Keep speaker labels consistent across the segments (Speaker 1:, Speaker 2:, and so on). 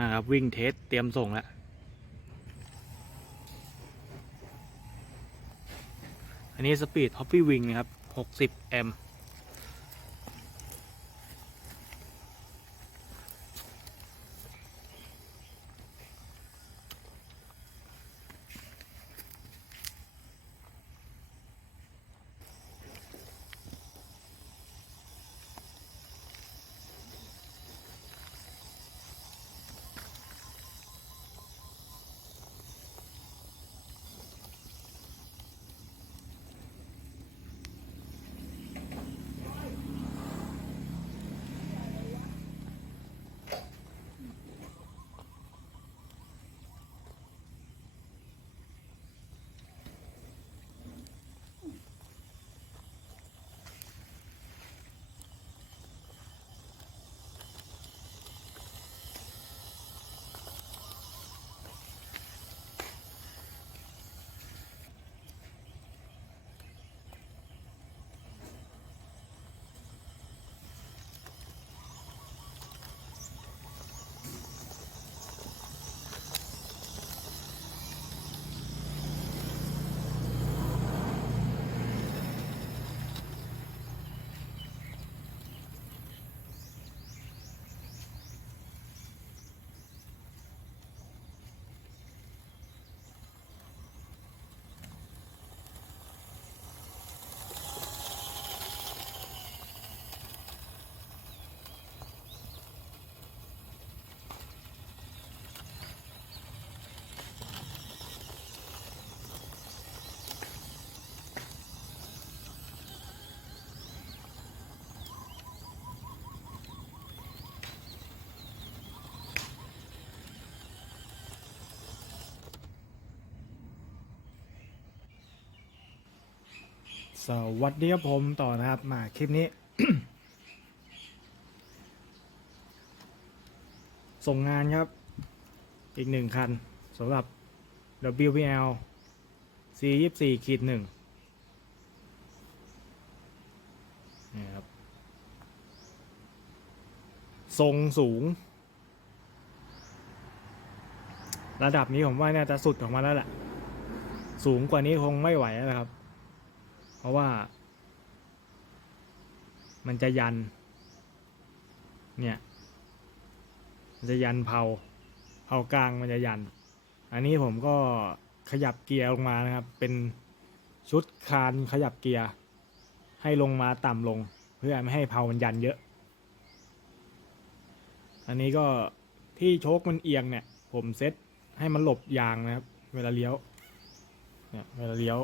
Speaker 1: นะครับ วิ่งเทสเตรียมส่งแล้วอันนี้สปีดฮอปปี้วิงนะครับ 60 แอมป์ สวัสดีครับผมต่อนะครับมาคลิปนี้ ส่งงานครับ อีกหนึ่งคันสำหรับ WBL C 2 4ขีดหนึ่งนี่ครับ ทรงสูง ระดับนี้ผมว่าน่าจะสุดของมันแล้วแหละ สูงกว่านี้คงไม่ไหวแล้วครับ เพราะว่า มันจะยัน เนี่ย มันจะยันเผาเผากลางมันจะยัน อันนี้ผมก็ขยับเกียร์ลงมานะครับ เป็นชุดคานขยับเกียร์ ให้ลงมาต่ำลง เพื่อไม่ให้เผามันยันเยอะ อันนี้ก็ที่โชคมันเอียงเนี่ย ผมเซ็ตให้มันหลบยางนะครับ เวลาเลี้ยว เนี่ยเวลาเลี้ยว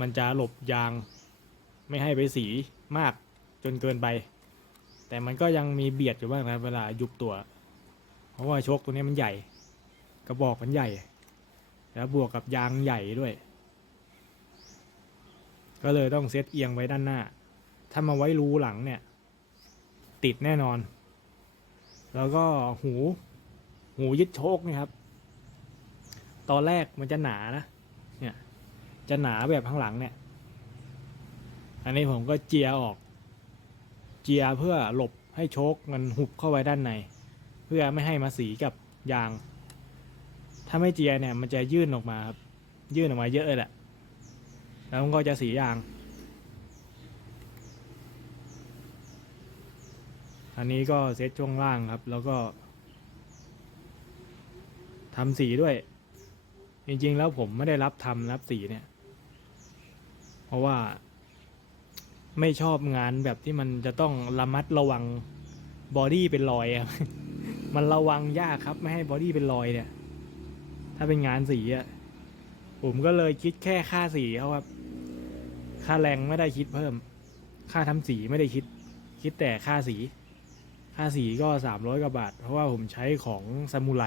Speaker 1: มันจะหลบยางไม่ให้ไปสีมากจนเกินไป แต่มันก็ยังมีเบียดอยู่บ้างนะครับเวลายุบตัว เพราะว่าโชคตัวนี้มันใหญ่ กระบอกมันใหญ่ แล้วบวกกับยางใหญ่ด้วย ก็เลยต้องเซตเอียงไว้ด้านหน้า ถ้ามาไว้รูหลังเนี่ย ติดแน่นอน แล้วก็หู หูยึดโชคนี่ครับ ตอนแรกมันจะหนานะ จะหนาแบบข้างหลังเนี่ย อันนี้ผมก็เจียออก เจียเพื่อหลบให้โชคมันหุบเข้าไว้ด้านใน เพื่อไม่ให้มาสีกับยาง ถ้าไม่เจียเนี่ย มันจะยื่นออกมาครับ ยื่นออกมาเยอะเลยแหละ แล้วมันก็จะสียาง อันนี้ก็เซตช่วงล่างครับ แล้วก็ทำสีด้วย จริงๆ แล้วผมไม่ได้รับทำรับสีเนี่ย ราะว่า ไม่ชอบงานแบบที่มันจะต้องระมัดระวังบอดี้เป็นรอยอะมันระวังยากครับ ไม่ให้บอดี้เป็นรอยเนี่ย ถ้าเป็นงานสีอะผมก็เลยคิดแค่ค่าสีเขาครับ ค่าแรงไม่ได้คิดเพิ่ม ค่าทำสีไม่ได้คิด คิดแต่ค่าสี ค่าสีก็สามร้อยกว่าบาท เพราะว่าผมใช้ของซามูไร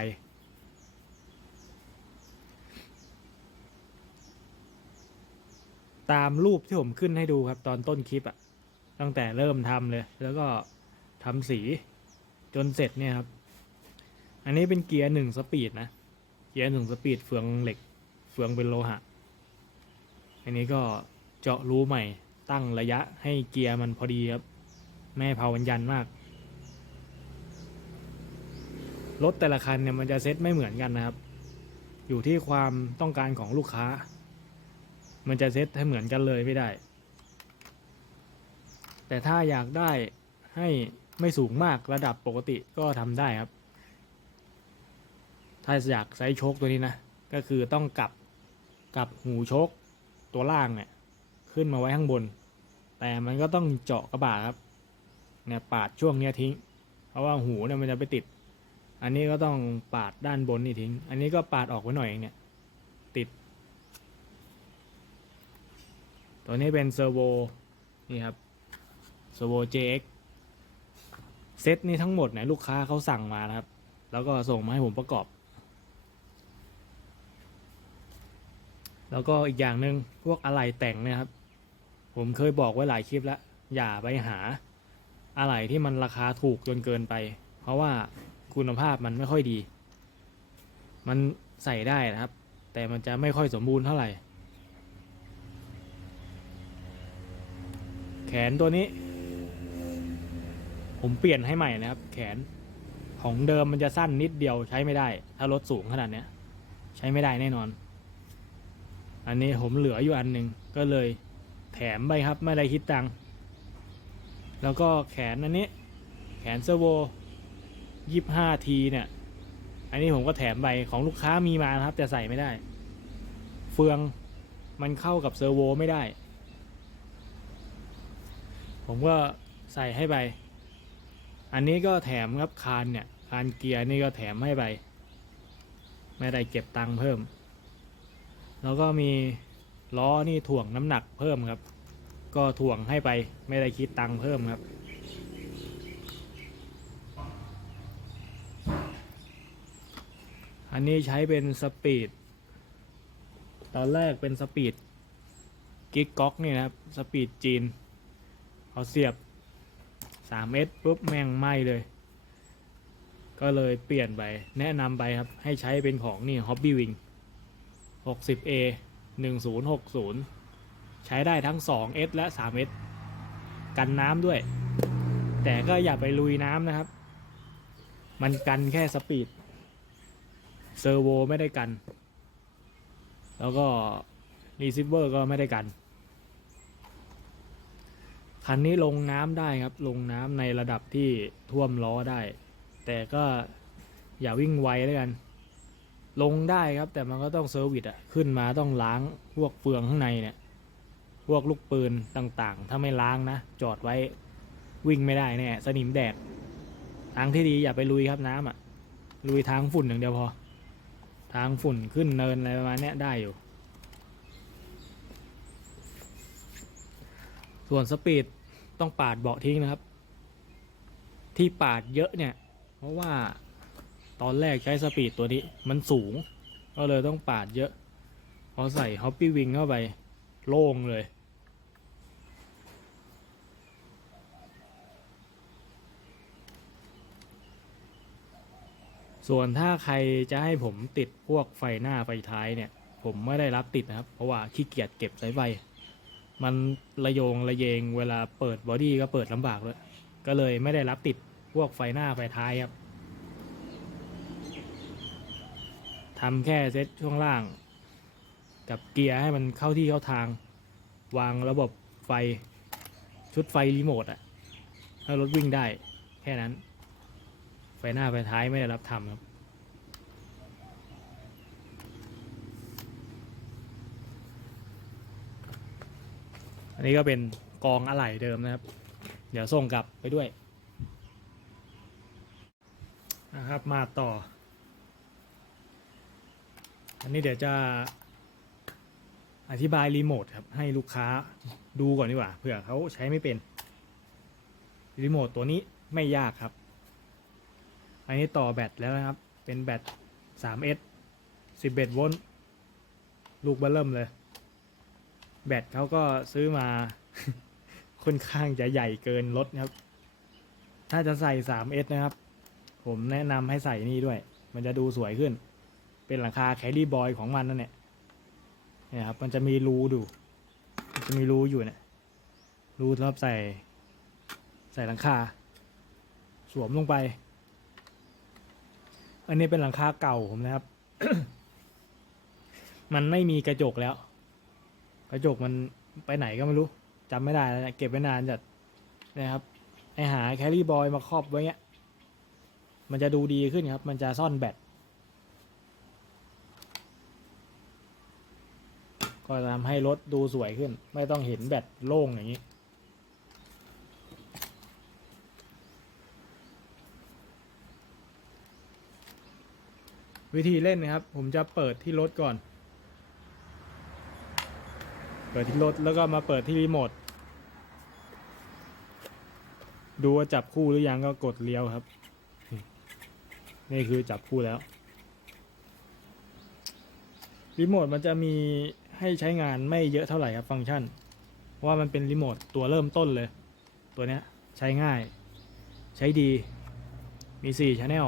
Speaker 1: ตามรูปที่ผมขึ้นให้ดูครับ ตอนต้นคลิปอะตั้งแต่เริ่มทำเลย แล้วก็ทำสีจนเสร็จเนี่ยครับ อันนี้เป็นเกียร์หนึ่งสปีดนะ เกียร์หนึ่งสปีดเฟืองเหล็ก เฟืองเป็นโลหะ อันนี้ก็เจาะรูใหม่ตั้งระยะให้เกียร์มันพอดีครับไม่ให้เผาวันยันมาก รถแต่ละคันเนี่ยมันจะเซ็ตไม่เหมือนกันนะครับ อยู่ที่ความต้องการของลูกค้า มันจะเซ็ตให้เหมือนกันเลยไม่ได้ แต่ถ้าอยากได้ให้ไม่สูงมากระดับปกติก็ทำได้ครับ ถ้าอยากใช้โชคตัวนี้นะ ก็คือต้องกลับกลับหูโชคตัวล่างเนี่ยขึ้นมาไว้ข้างบน แต่มันก็ต้องเจาะกระบะครับเนี่ยปาดช่วงเนี้ยทิ้ง เพราะว่าหูเนี่ยมันจะไปติด อันนี้ก็ต้องปาดด้านบนนี่ทิ้ง อันนี้ก็ปาดออกไว้หน่อยเองเนี่ยติด ตัวนี้เป็นเซอร์โวนี่ครับเซอร์โว JX เซตนี้ทั้งหมดเนี่ยลูกค้าเขาสั่งมานะครับ แล้วก็ส่งมาให้ผมประกอบ แล้วก็อีกอย่างหนึ่งพวกอะไหล่แต่งเนะครับ ผมเคยบอกไว้หลายคลิปแล้ว อย่าไปหาอะไหล่ที่มันราคาถูกจนเกินไป เพราะว่าคุณภาพมันไม่ค่อยดี มันใส่ได้นะครับ แต่มันจะไม่ค่อยสมบูรณ์เท่าไหร่ แขนตัวนี้ ผมเปลี่ยนให้ใหม่นะครับ แขนของเดิมมันจะสั้นนิดเดียวใช้ไม่ได้ ถ้ารถสูงขนาดเนี้ย ใช้ไม่ได้แน่นอน อันนี้ผมเหลืออยู่อันหนึ่งก็เลยแถมไปครับไม่ได้คิดตังค์แล้วก็แขนอันนี้ แขนเซอร์โวยี่ห้าทีเนี่ย อันนี้ผมก็แถมไปของลูกค้ามีมานะครับ แต่ใส่ไม่ได้ เฟืองมันเข้ากับเซอร์โวไม่ได้ ผมก็ใส่ให้ไป อันนี้ก็แถมครับคานเนี่ยคานเกียร์นี่ก็แถมให้ไป ไม่ได้เก็บตังค์เพิ่ม แล้วก็มีล้อนี่ถ่วงน้ำหนักเพิ่มครับ ก็ถ่วงให้ไปไม่ได้คิดตังค์เพิ่มครับ อันนี้ใช้เป็นสปีด ตอนแรกเป็นสปีดกิ๊กก๊อกนี่นะครับ สปีดจีน เขาเสียบ 3S ปุ๊บแม่งไหม้เลย ก็เลยเปลี่ยนไป แนะนำไปครับ ให้ใช้เป็นของนี่ Hobby Wing 60A 1060 ใช้ได้ทั้ง 2S และ 3S กันน้ำด้วย แต่ก็อย่าไปลุยน้ำนะครับ มันกันแค่สปีด เซอร์โวไม่ได้กัน แล้วก็รีซิเวอร์ก็ไม่ได้กัน คันนี้ลงน้ำได้ครับ ลงน้ำในระดับที่ท่วมล้อได้ แต่ก็อย่าวิ่งไวแล้วกัน ลงได้ครับ แต่มันก็ต้องเซอร์วิสอะขึ้นมาต้องล้างพวกเฟืองข้างในเนี่ย พวกลูกปืนต่างๆ ถ้าไม่ล้างนะ จอดไว้วิ่งไม่ได้แน่สนิมแดดทางที่ดีอย่าไปลุยครับน้ำอะลุยทางฝุ่นอย่างเดียวพอ ทางฝุ่นขึ้นเนินอะไรประมาณนี้ได้อยู่ ส่วนสปีดต้องปาดเบาะทิ้งนะครับ ที่ปาดเยอะเนี่ย เพราะว่าตอนแรกใช้สปีดตัวนี้มันสูง ก็เลยต้องปาดเยอะ พอใส่ฮอปปี้วิงเข้าไป โล่งเลย ส่วนถ้าใครจะให้ผมติดพวกไฟหน้าไฟท้ายเนี่ย ผมไม่ได้รับติดนะครับ เพราะว่าขี้เกียจเก็บสายไฟ มันระโยงระเยงเวลาเปิดบอดี้ก็เปิดลำบากเลยก็เลยไม่ได้รับติดพวกไฟหน้าไฟท้ายครับทำแค่เซตช่วงล่าง กับเกียร์ให้มันเข้าที่เข้าทาง วางระบบไฟชุดไฟรีโมทอะให้รถวิ่งได้แค่นั้น ไฟหน้าไฟท้ายไม่ได้รับทำครับ อันนี้ก็เป็นกองอะไหล่เดิมนะครับ เดี๋ยวส่งกลับไปด้วยนะครับมาต่อ อันนี้เดี๋ยวจะอธิบายรีโมทครับให้ลูกค้าดูก่อนดีกว่าเผื่อเขาใช้ไม่เป็นรีโมทตัวนี้ไม่ยากครับ อันนี้ต่อแบตแล้วนะครับ เป็นแบต 3S 11 โวลต์ ลูกเบอร์เริ่มเลย แบตเขาก็ซื้อมาค่อนข้างจะใหญ่เกินรถนะครับ ถ้าจะใส่ 3S นะครับ ผมแนะนำให้ใส่นี่ด้วย มันจะดูสวยขึ้น เป็นหลังคาแคลรี่บอยของมันนั่นแหละเนี่ยครับ มันจะมีรูดูมันจะมีรูอยู่เนี่ย รูสำหรับใส่ ใส่หลังคา สวมลงไป อันนี้เป็นหลังคาเก่าผมนะครับ มันไม่มีกระจกแล้ว กระจกมันไปไหนก็ไม่รู้จำไม่ได้แล้วเนี่ยเก็บไว้นานจัดนะครับไอหาแคลรี่บอยมาครอบไว้เงี้ย มันจะดูดีขึ้นครับ มันจะซ่อนแบตก็จะทำให้รถดูสวยขึ้น ไม่ต้องเห็นแบตโล่งอย่างนี้ วิธีเล่นนะครับ ผมจะเปิดที่รถก่อน เปิดที่รถแล้วก็มาเปิดที่รีโมทดูว่าจับคู่หรือยังก็กดเลี้ยวครับ นี่คือจับคู่แล้วรีโมทมันจะมีให้ใช้งานไม่เยอะเท่าไหร่ครับฟังก์ชัน เพราะว่ามันเป็นรีโมทตัวเริ่มต้นเลย ตัวเนี้ยใช้ง่าย ใช้ดีมี4 Channel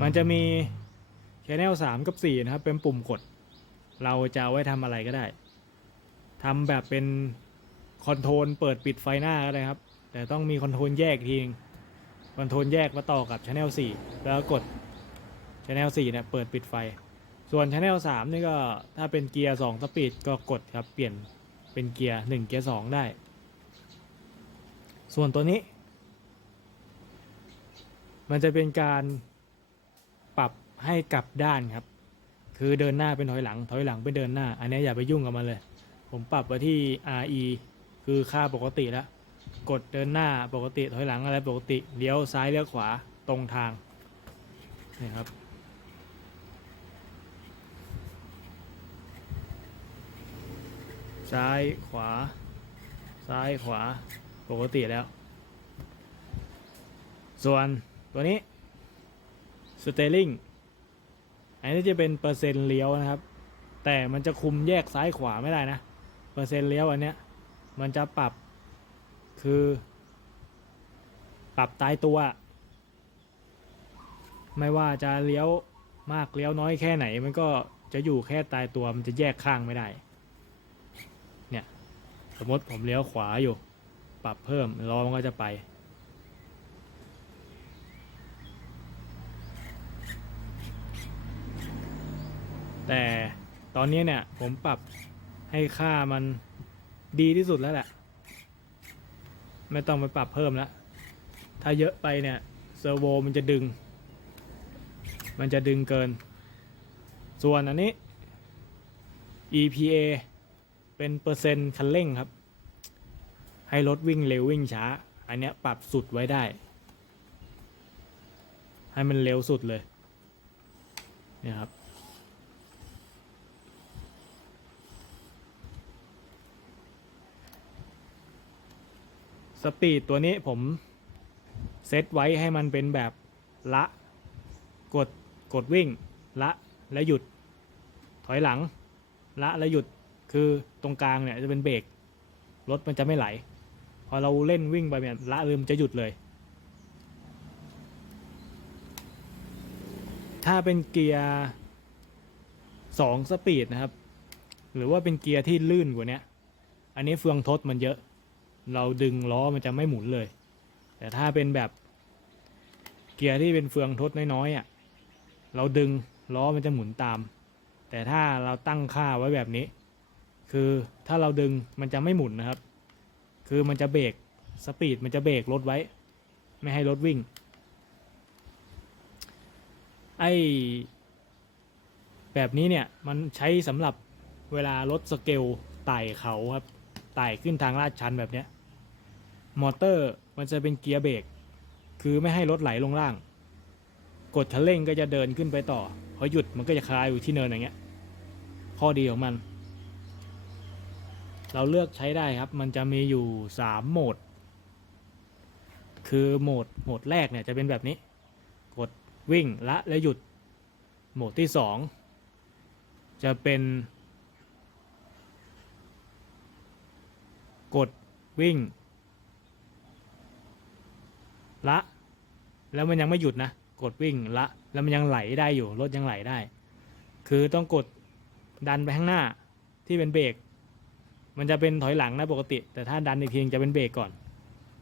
Speaker 1: มันจะมี Channel 3กับ4นะครับ เป็นปุ่มกด เราจะเอาไว้ทำอะไรก็ได้ทำแบบเป็นคอนโทรลเปิดปิดไฟหน้าก็ได้ครับ แต่ต้องมีคอนโทรลแยกทีนึงคอนโทรลแยกมาต่อกับ Channel 4 แล้วกด Channel 4เนี่ยเปิดปิดไฟ ส่วน Channel 3นี่ก็ถ้าเป็นเกียร์2สปีดก็กดครับเปลี่ยนเป็นเกียร์1เกียร์2ได้ ส่วนตัวนี้ มันจะเป็นการ ให้กลับด้านครับ คือเดินหน้าเป็นถอยหลัง ถอยหลังเป็นเดินหน้า อันนี้อย่าไปยุ่งกับมันเลย ผมปรับไว้ที่ RE คือค่าปกติแล้วกดเดินหน้าปกติถอยหลังอะไรปกติเลี้ยวซ้ายเลี้ยวขวาตรงทางนี่ครับซ้ายขวา ซ้ายขวาปกติแล้ว ส่วนตัวนี้สเต r ลิง อันนี้จะเป็นเปอร์เซ็นต์เลี้ยวนะครับ แต่มันจะคุมแยกซ้ายขวาไม่ได้นะ เปอร์เซ็นต์เลี้ยวอันเนี้ยมันจะปรับคือ ปรับตายตัว ไม่ว่าจะเลี้ยวมากเลี้ยวน้อยแค่ไหน มันก็จะอยู่แค่ตายตัวมันจะแยกข้างไม่ได้ เนี่ย สมมติผมเลี้ยวขวาอยู่ ปรับเพิ่มล้อมันก็จะไป แต่ตอนนี้เนี่ยผมปรับให้ค่ามันดีที่สุดแล้วแหละ ไม่ต้องไปปรับเพิ่มแล้ว ถ้าเยอะไปเนี่ยเซอร์โวมันจะดึง มันจะดึงเกิน ส่วนอันนี้ EPA เป็นเปอร์เซ็นต์คันเร่งครับ ให้รถวิ่งเร็ววิ่งช้า อันเนี้ยปรับสุดไว้ได้ ให้มันเร็วสุดเลยเนี่ยครับ สปีดตัวนี้ผมเซตไว้ให้มันเป็นแบบละกดกดวิ่ง ละและหยุด ถอยหลัง ละและหยุดคือตรงกลางเนี่ยจะเป็นเบรกรถมันจะไม่ไหล พอเราเล่นวิ่งไปเนี่ยละลืมนจะหยุดเลย ถ้าเป็นเกียร์สองสปีดนะครับ หรือว่าเป็นเกียร์ที่ลื่นกว่านี้อันนี้เฟืองทดมันเยอะ เราดึงล้อมันจะไม่หมุนเลย แต่ถ้าเป็นแบบเกียร์ที่เป็นเฟืองทดน้อยๆอะเราดึงล้อมันจะหมุนตาม แต่ถ้าเราตั้งค่าไว้แบบนี้ คือถ้าเราดึงมันจะไม่หมุนนะครับ คือมันจะเบรกสปีดมันจะเบรกรถไว้ ไม่ให้รถวิ่งไอแบบนี้เนี่ยมันใช้สำหรับเวลารถสเกลไต่เขาครับไต่ขึ้นทางลาดชันแบบเนี้ย มอเตอร์มันจะเป็นเกียร์เบรกคือไม่ให้รถไหลลงล่าง กดคันเร่งก็จะเดินขึ้นไปต่อพอหยุดมันก็จะคลายอยู่ที่เนินอย่างเงี้ย ข้อดีของมัน เราเลือกใช้ได้ครับ มันจะมีอยู่3โหมด คือโหมดโหมดแรกเนี่ยจะเป็นแบบนี้ กดวิ่งละและหยุด โหมดที่2จะเป็น กดวิ่ง ละ แล้วมันยังไม่หยุดนะ กดวิ่งละ แล้วมันยังไหลได้อยู่ รถยังไหลได้ คือต้องกดดันไปข้างหน้าที่เป็นเบรก มันจะเป็นถอยหลังนะปกติ แต่ถ้าดันอีกทีจะเป็นเบรกก่อน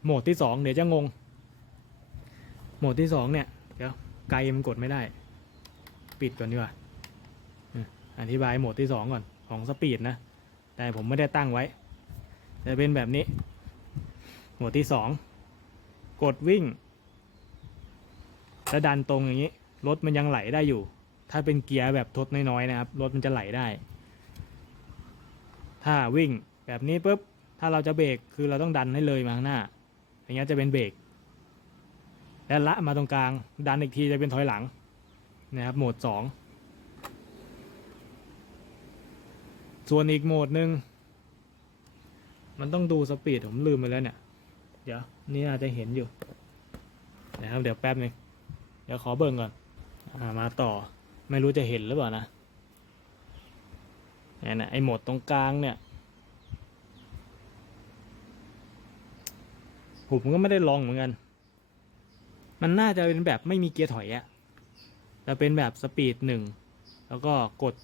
Speaker 1: โหมดที่สองเดี๋ยวจะงง โหมดที่สองเนี่ย เดี๋ยวไกลมันกดไม่ได้ ปิดก่อนดีกว่าอธิบายโหมดที่สองก่อนของสปีดนะ แต่ผมไม่ได้ตั้งไว้ จะเป็นแบบนี้ โหมดที่สอง กดวิ่งแล้วดันตรงอย่างนี้ รถมันยังไหลได้อยู่ ถ้าเป็นเกียร์แบบทดน้อยๆนะครับ รถมันจะไหลได้ ถ้าวิ่งแบบนี้ปุ๊บ ถ้าเราจะเบรกคือเราต้องดันให้เลยมาข้างหน้า อย่างเงี้ยจะเป็นเบรก และละมาตรงกลาง ดันอีกทีจะเป็นถอยหลังนะครับ โหมดสองส่วนอีกโหมดหนึ่งมันต้องดูสปีดผมลืมไปแล้วเนี่ย เดี๋ยว นี่อาจจะเห็นอยู่นะครับเดี๋ยวแป๊บนึงเดี๋ยวขอเบิ่งก่อนอามาต่อไม่รู้จะเห็นหรือเปล่านะนี่นะไอหมดตรงกลางเนี่ย ผมก็ไม่ได้ลองเหมือนกัน มันน่าจะเป็นแบบไม่มีเกียร์ถอยอะจะเป็นแบบสปีดหนึ่งแล้วก็กด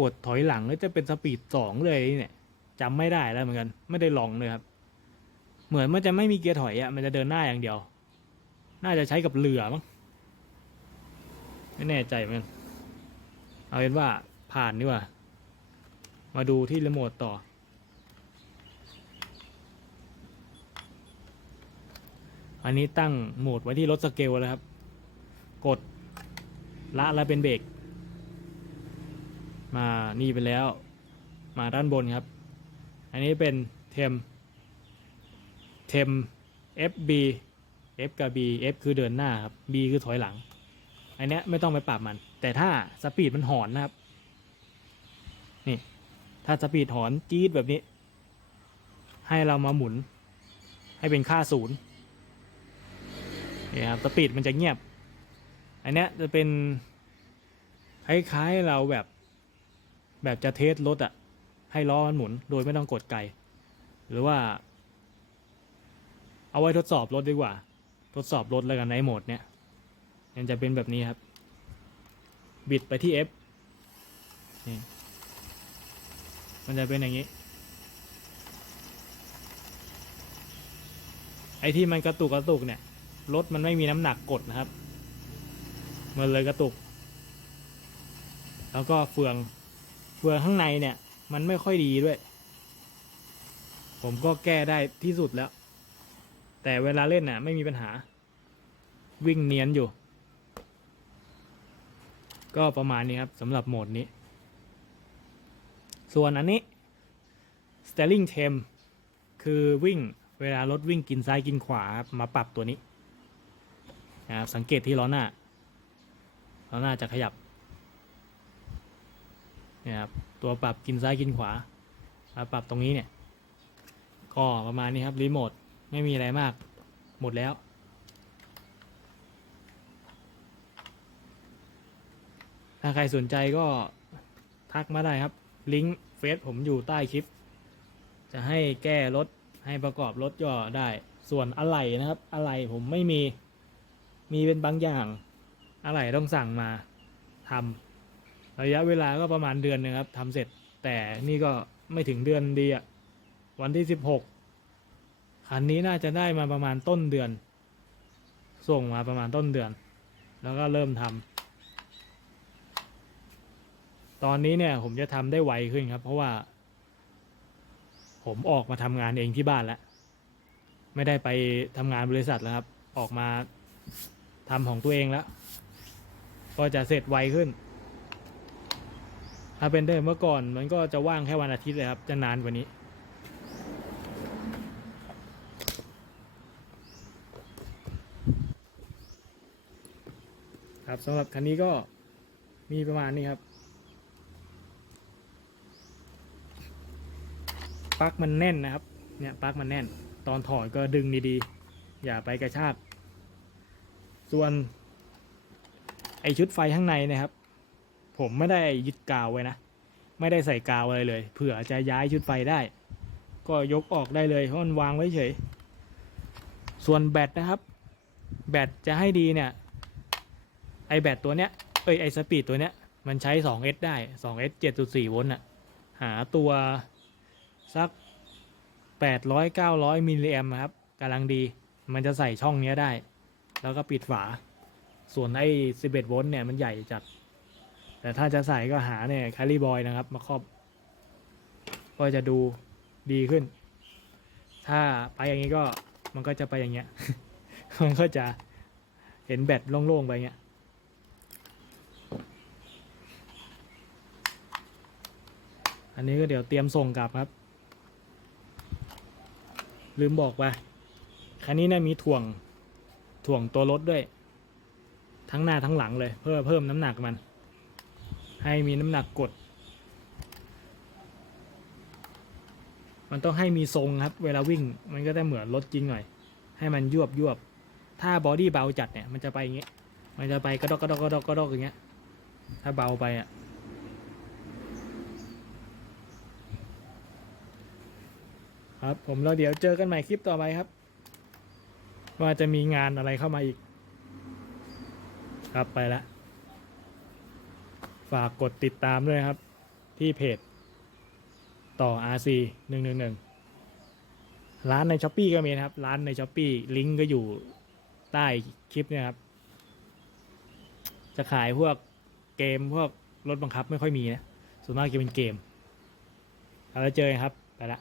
Speaker 1: กดถอยหลังแล้วจะเป็นสปีดสองเลยเนี่ยจำไม่ได้แล้วเหมือนกัน ไม่ได้ลองเลยครับ เหมือนมันจะไม่มีเกียร์ถอยอะมันจะเดินหน้าอย่างเดียว น่าจะใช้กับเรือมั้งไม่แน่ใจเหมือนกันเอาเป็นว่าผ่านดีกว่า มาดูที่รีโมทต่อ อันนี้ตั้งโหมดไว้ที่รถสเกลแล้วครับ กดละแล้วเป็นเบรกมานี่ไปแล้ว มาด้านบนครับ อันนี้เป็นเทม เทม FB F กับ B F คือเดินหน้าครับ B คือถอยหลัง อันเนี้ยไม่ต้องไปปรับมัน แต่ถ้าสปีดมันหอนนะครับ นี่ ถ้าสปีดหอนจี๊ดแบบนี้ ให้เรามาหมุน ให้เป็นค่าศูนย์นี่ครับสปีดมันจะเงียบ อันเนี้ยจะเป็นคล้ายๆเราแบบ แบบจะเทสรถอะให้ล้อมันหมุนโดยไม่ต้องกดไกล หรือว่า เอาไว้ทดสอบรถดีกว่า ทดสอบรถแล้วกันในโหมดเนี้ยมันจะเป็นแบบนี้ครับ บิดไปที่ F นี่มันจะเป็นอย่างนี้ ไอ้ที่มันกระตุกกระตุกเนี่ยรถมันไม่มีน้ำหนักกดนะครับ มันเลยกระตุก แล้วก็เฟือง เฟืองข้างในเนี่ย มันไม่ค่อยดีด้วย ผมก็แก้ได้ที่สุดแล้ว แต่เวลาเล่นน่ะ ไม่มีปัญหา วิ่งเนียนอยู่ ก็ประมาณนี้ครับสำหรับโหมดนี้ ส่วนอันนี้ Sterling t e m คือวิ่งเวลารถวิ่งกินซ้ายกินขวาครับมาปรับตัวนี้นะครับสังเกตที่ล้อหน้าล้อหน้าจะขยับนี่ยครับตัวปรับกินซ้ายกินขวามาปรับตรงนี้เนี่ย ก็ประมาณนี้ครับรีโมท ไม่มีอะไรมาก หมดแล้ว ถ้าใครสนใจก็ทักมาได้ครับ ลิงก์เฟซผมอยู่ใต้คลิป จะให้แก้รถให้ประกอบรถก็ได้ ส่วนอะไหล่นะครับ อะไหล่ผมไม่มี มีเป็นบางอย่าง อะไหล่ต้องสั่งมาทำระยะเวลาก็ประมาณเดือนหนึงครับทำเสร็จ แต่นี่ก็ไม่ถึงเดือนดีอะวันที่สิบหก คันนี้น่าจะได้มาประมาณต้นเดือน ส่งมาประมาณต้นเดือน แล้วก็เริ่มทำตอนนี้เนี่ยผมจะทำได้ไวขึ้นครับ เพราะว่า ผมออกมาทำงานเองที่บ้านแล้ว ไม่ได้ไปทำงานบริษัทแล้วครับ ออกมาทำของตัวเองแล้ว ก็จะเสร็จไวขึ้น ถ้าเป็นเดิมเมื่อก่อนมันก็จะว่างแค่วันอาทิตย์เลยครับ จะนานกว่านี้ ครับสำหรับคันนี้ก็มีประมาณนี้ครับปลั๊กมันแน่นนะครับ เนี่ยปลั๊กมันแน่น ตอนถอดก็ดึงดีๆ อย่าไปกระชาก ส่วน ไอชุดไฟข้างในนะครับ ผมไม่ได้ยึดกาวไว้นะ ไม่ได้ใส่กาวอะไรเลย เผื่อจะย้ายชุดไฟได้ ก็ยกออกได้เลยเพราะมันวางไว้เฉย ส่วนแบตนะครับ แบตจะให้ดีเนี่ย ไอแบตตัวเนี้ยเอ้ยไอสปีดตัวเนี้ยมันใช้ 2S ได้ 2S 7.4 โวลต์อะหาตัวสัก 800 900 มิลลิแอมครับกำลังดี มันจะใส่ช่องเนี้ยได้ แล้วก็ปิดฝา ส่วนไอ้ 11 โวลต์เนี่ย มันใหญ่จัด แต่ถ้าจะใส่ก็หาเนี่ยคาริบอยนะครับ มาครอบ ก็จะดูดีขึ้น ถ้าไปอย่างนี้ก็มันก็จะไปอย่างเงี้ย มันก็จะเห็นแบตโล่งๆไปเงี้ย อันนี้ก็เดี๋ยวเตรียมส่งกลับครับ ลืมบอกไปคันนี้เนี่ยมีถ่วงถ่วงตัวรถด้วย ทั้งหน้าทั้งหลังเลย เพื่อเพิ่มน้ำหนักมัน ให้มีน้ำหนักกด มันต้องให้มีทรงครับ เวลาวิ่งมันก็จะเหมือนรถจริงหน่อย ให้มันยวบยวบถ้าบอดี้เบาจัดเนี่ยมันจะไปอย่างเงี้ยมันจะไปกระดอกกระดอกกระดกกระดอกอย่างเงี้ย ถ้าเบาไปอะ ครับผมแล้วเดี๋ยวเจอกันใหม่คลิปต่อไปครับ ว่าจะมีงานอะไรเข้ามาอีก ครับไปละฝากกดติดตามด้วยครับ ที่เพจต่อ RC 1 1 1 ร้านในช้อปปีก็มีนะครับ ร้านในช้อปปีลิงก์ก็อยู่ใต้คลิปเนี่ยครับ จะขายพวกเกมพวกรถบังคับไม่ค่อยมีนะ ส่วนมากจะเป็นเกมเอาแล้วเจอกันครับ ไปละ